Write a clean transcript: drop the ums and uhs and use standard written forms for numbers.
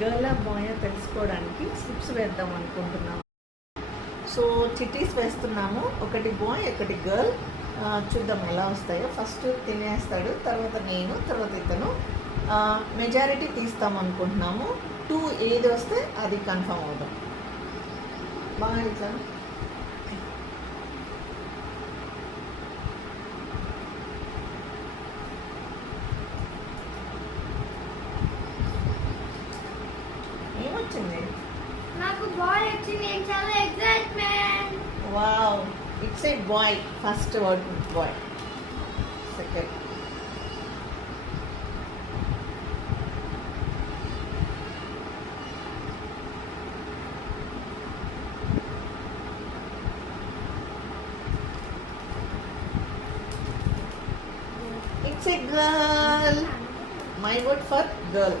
గర్లా బాయ్ తెలుసుకోవడానికి స్లిప్స్ వేద్దాం అనుకుంటున్నాము. సో చిట్టీస్ వేస్తున్నాము, ఒకటి బాయ్ ఒకటి గర్ల్. చూద్దాం ఎలా వస్తాయో. ఫస్ట్ తినేస్తాడు, తర్వాత నేను, తర్వాత ఇతను. మెజారిటీ తీస్తాం అనుకుంటున్నాము. 2 ఏది వస్తే అది కన్ఫర్మ్ అవుదాం. బాగా ఇట్లా ఏమొచ్చింది? నాకు బాయ్ వచ్చింది. నేను చాలా excitement. Wow, it's a boy. First word boy. Second it's a girl. My word for girl.